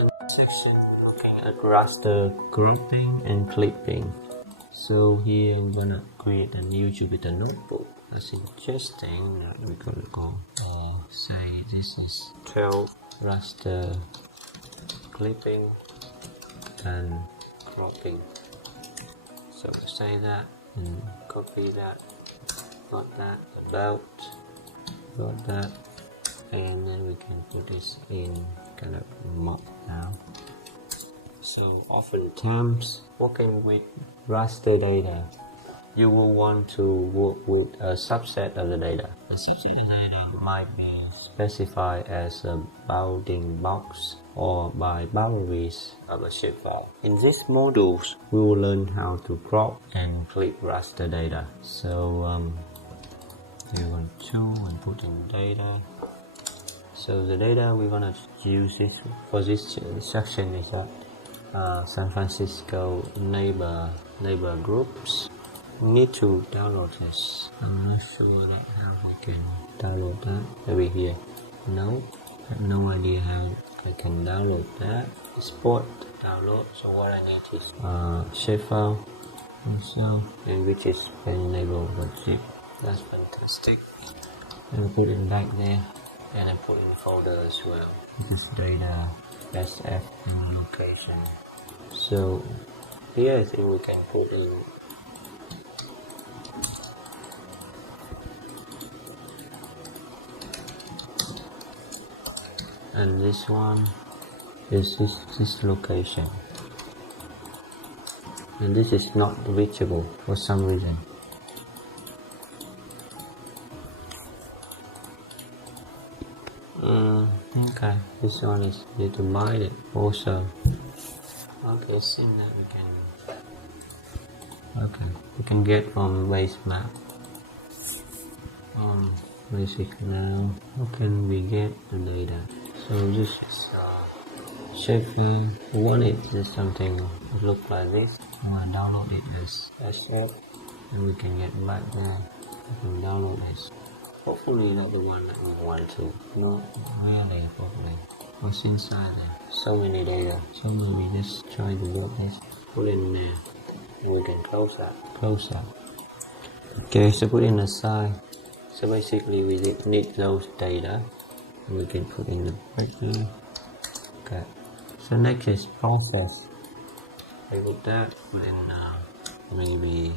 In this section, looking at raster grouping and clipping. So here I'm gonna create a new Jupyter notebook. That's interesting. We're gonna go say this is 12 raster clipping and cropping. So say that and copy that, got that, about, got that, and then we can put this in kind of map now. So oftentimes working with raster data, you will want to work with a subset of the data. The subset of the data might be specified as a bounding box or by boundaries of a shapefile. In these modules, we will learn how to crop and clip raster data. So we want to and put in data. So the data we're gonna use this for this section is San Francisco neighbor groups. We need to download this. I'm not sure that how we can download that. Maybe here. No, I have no idea how I can download that. Export, download. So what I need is shapefile also, and which is enabled with zip. That's fantastic. And put it back there, and then put in folder as well. This data, SF, and location. So here I think we can put in and this one is this location, and this is not reachable for some reason. Okay, this one is need to bind it also. Okay, since that we can get from base map. Basic now. How can we get the data? So this is shapefile. We want it to something look like this. I'm gonna download it as SF, and we can get back there. We can download this. Hopefully not the one that we want to. Not really, hopefully. What's inside there? So many data. So maybe just try to build this. Put in there. We can close that. Close that. Okay, so put in the side. So basically we need those data. And we can put in the breaker. Okay. So next is process. We put that. Put in maybe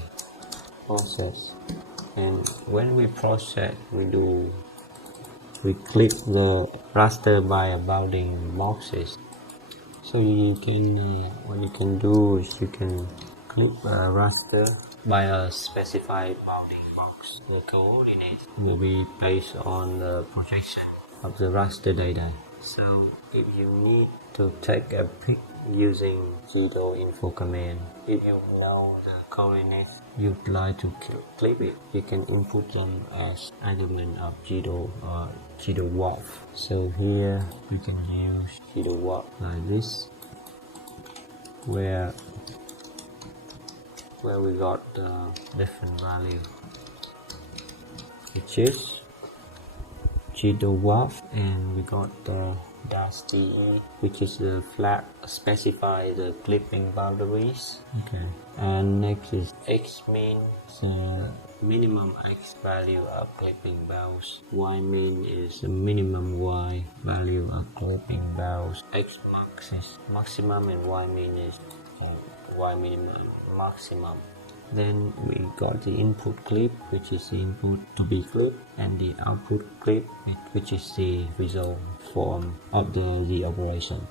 process. And when we process, we clip the raster by bounding boxes. So you can what you can do is you can clip a raster by a specified bounding box. The coordinates will be based on the projection of the raster data. So if you need to take a pic using gdalwarp command, if you know the coordinates you'd like to clip it, you can input them as argument of gdalwarp. So here we can use gdalwarp like this, where we got different value, which is gdalwarp, and we got the -de, which is the flag specify the clipping boundaries. Okay. And next is x mean, the minimum x value of clipping bounds. Y mean is the minimum y value of clipping bounds. X max is maximum, and y mean is y minimum maximum. Then we got the input clip, which is the input to be clipped, and the output clip, which is the result form of the operation.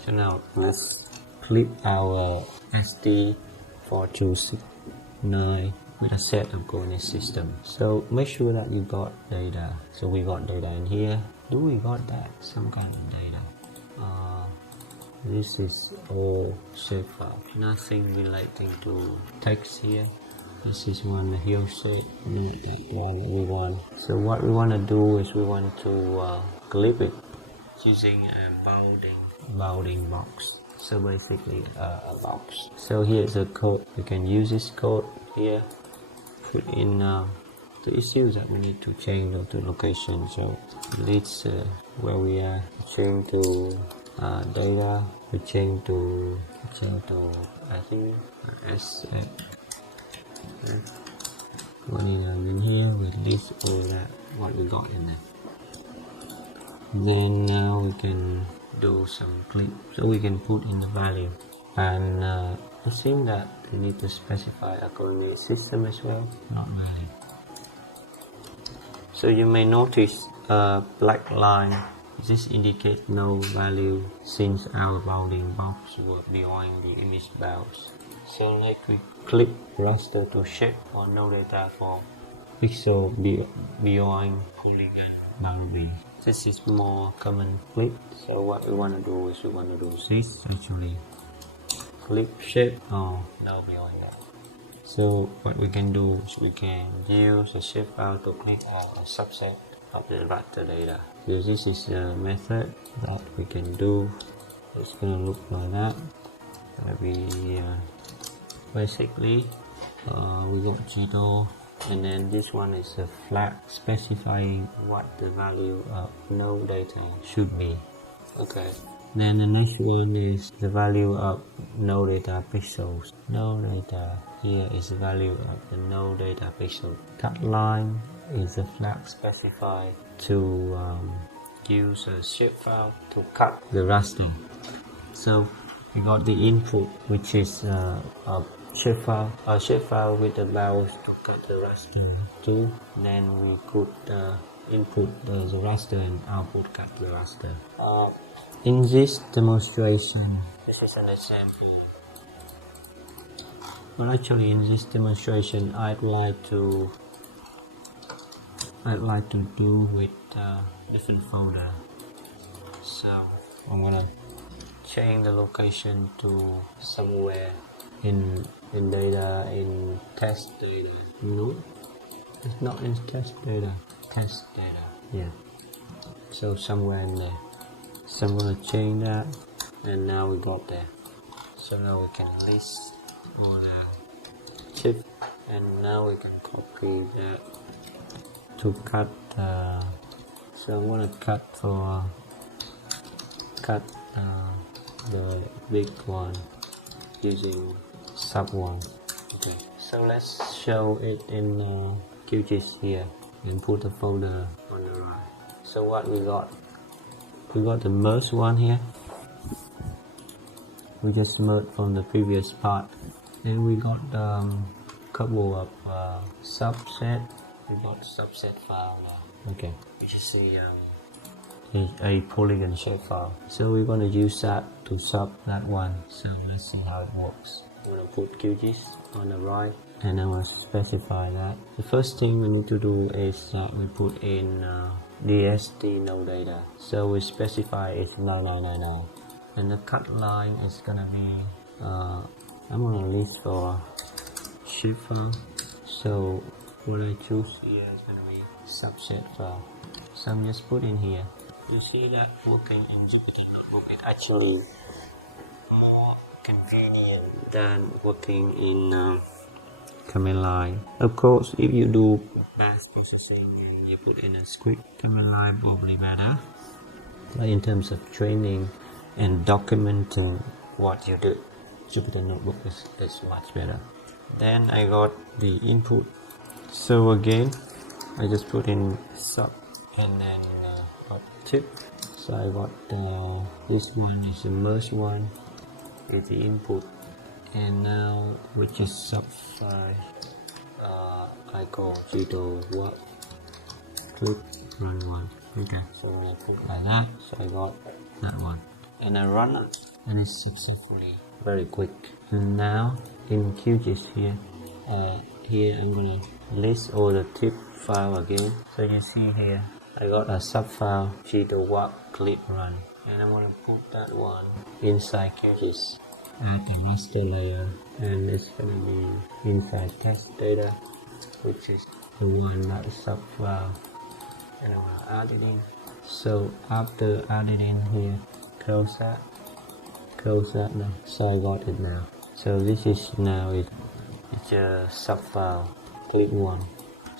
So now let's clip our SD4269 with a set of coordinate system. So make sure that you got data. So we got data in here. Do we got that? Some kind of data. This is all shapefile. Nothing relating to text here. This is one here set, not that one we want. So what we want to do is we want to clip it using a bounding box. So basically a box. So here's a code. You can use this code here. Put in The issue is that we need to change the location. So let's where we are, change to data. We change to I think S. What is in here? We list all that what we got in there. Then now we can do some clip, so we can put in the value, and it seems that we need to specify a coordinate system as well, not really. So you may notice a black line. This indicates no value since our bounding box were beyond the image bounds. So let we click raster to shape or no data for pixel beyond polygon boundary. This is more common clip. So what we want to do is we want to do this actually. Clip shape or no beyond that. So what we can do is we can use a shape file to click a subset of the raster data. So this is a method that we can do. It's gonna look like that. Basically we got GDO, and then this one is a flag specifying what the value of no data should be. Okay. Then the next one is the value of no data pixels. No data, here is the value of the no data pixel. Cut line is a flag specified to use a shapefile to cut the raster. So we got the input, which is a shapefile with the mouse to cut the raster too. Then we could input the raster and output cut the raster. In this demonstration, this is an example. But actually, in this demonstration, I'd like to do with different folder. So I'm gonna change the location to somewhere in data, in test data. No, it's not in test data. Test data. Yeah. So somewhere in there. So I'm gonna change that, and now we got there. So now we can list all the chip, and now we can copy that to cut. So I'm gonna cut the big one using sub one. Okay. So let's show it in QGIS here and put the folder on the right. So what we got? We got the merge one here. We just merged from the previous part. Then we got a couple of subset. We got subset file now. Okay, you just see a polygon shape file. So we're gonna use that to sub that one. So let's see how it works. I'm gonna put QGIS on the right, and I'm gonna specify that. The first thing we need to do is we put in DST no data. So we specify it's 9999, and the cut line is gonna be I'm gonna list for shape file. So what I choose here is gonna be subset file. So I'm just put in here. You see that working in Jupyter Notebook is actually more convenient than working in command line. Of course, if you do batch processing and you put in a script, command line probably better. But in terms of training and documenting what you do, Jupyter Notebook is much better. Then I got the input. So again, I just put in sub and then got tip. So I got this one is the merge one, is the input. And now, which is sub file, I call gdalwarp click run one. Okay, so when I put like that, so I got that one, and I run it, and it's successfully very quick. And now in QGIS here, here I'm gonna list all the tip file again. So you see here, I got a sub file gdalwarp click run, and I'm gonna put that one inside QGIS. Add a master layer, and it's gonna be inside test data, which is the one that is sub file, and I'm gonna add it in. So after adding in here, close that now. So I got it now. So this is now it's a sub file click one.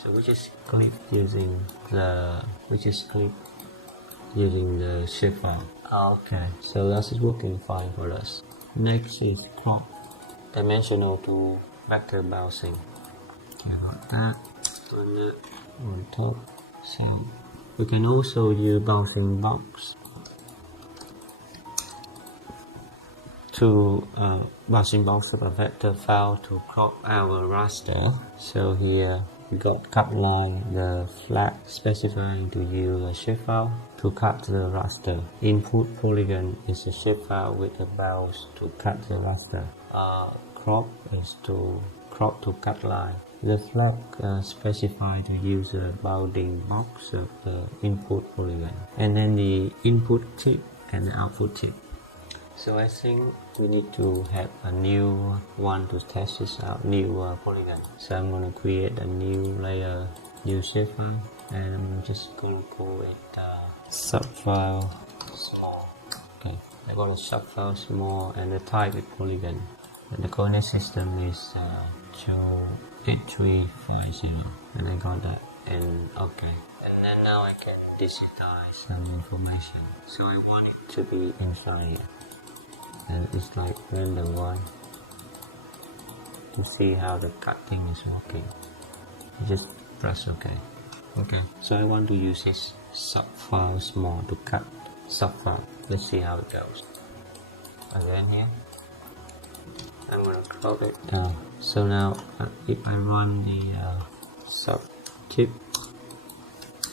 So we just clip using the shapefile. Okay, so that's working fine for us. Next is crop, dimensional to vector bouncing. Okay, got that on top. So we can also use bouncing box to of a vector file to crop our raster. So here we got cut line, the flag specifying to use a shapefile to cut the raster. Input polygon is a shapefile with a bounce to cut the raster. Crop is to crop to cut line. The flag specifies to use a bounding box of the input polygon, and then the input tip and the output tip. So I think we need to have a new one to test this out, new polygon. So I'm going to create a new layer, new shapefile, and I'm just going to call it subfile small. Okay, I got a subfile small, and the type is polygon. And the coordinate system is 8350, and I got that. And okay, and then now I can digitize some information. So I want it to be inside here. And it's like random one to see how the cutting is working. You just press OK. Okay, so I want to use this subfile small to cut subfile. Let's see how it goes. Again here, I'm gonna crop it down. So now if I run the sub tip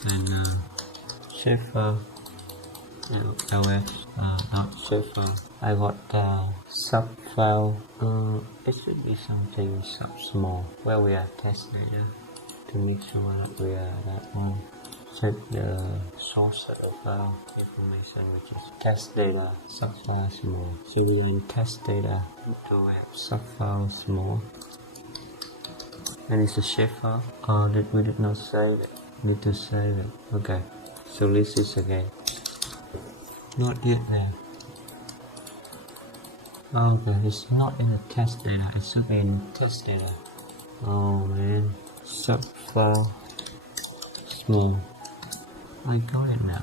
and shapefile ls shapefile, I got subfile. It should be something sub small where we have test data to make sure that we are that one. Set the source of the file information, which is test data subfile small. So we are in test data to have subfile small, and it's a shapefile. That we did not save it. Need to save it. Okay, so list this again. Not yet there. Okay, it's not in the test data. It should be in test data. Oh man, subfile small. I got it now.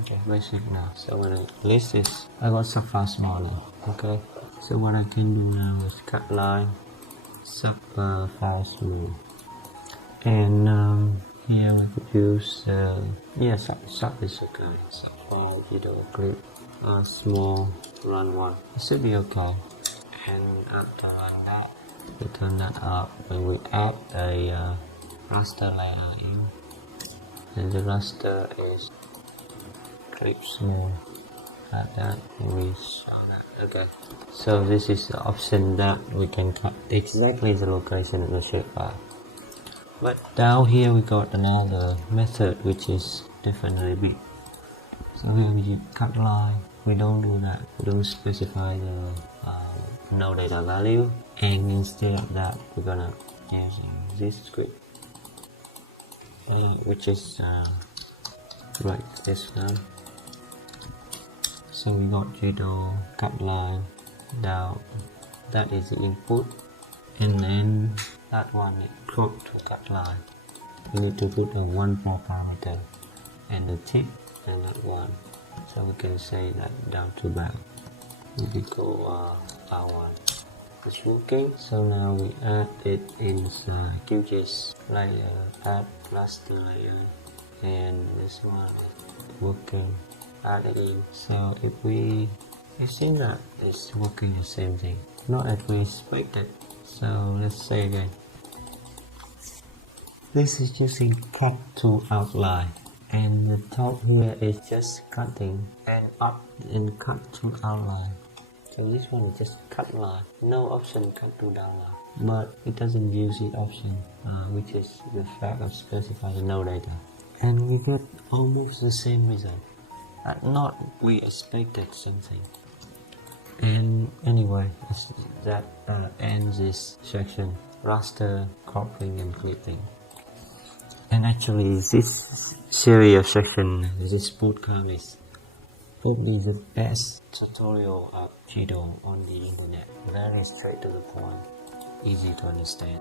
Okay, basic now. So when I list this, I got subfile small now. Okay, so what I can do now is cut line, subfile small, and here we could use sub is okay. Subfile video clip, small run one. It should be okay. And after run that, we turn that up when we add a raster layer in. And the raster is clip small like that, and we show that. Okay, so this is the option that we can cut exactly the location of the shapefile. But down here we got another method which is definitely big. So here we cut line. We don't do that. We don't specify the no data value, and instead of that we're gonna use this script. Which is right this one. So we got Jido cut line down, that is the input, and then that one is crop to cut line. We need to put a one more parameter and the tip and that one, so we can say that down to back. We go R1. It's working. So now we add it inside QGIS layer, add raster layer, and this one is working. Add it in. So if we see that it's working the same thing, not as we expected. So let's say again. This is using cut to outline, and the top here is just cutting and up and cut to outline. So this one is just cut line, no option cut to downline, but it doesn't use the option, which is the fact of specifying no data, and we get almost the same result. Not we expected something. And anyway, that ends this section, raster, cropping and clipping. And actually this series of section, this bootcamp is probably the best tutorial of Jido on the internet. Very straight to the point, easy to understand.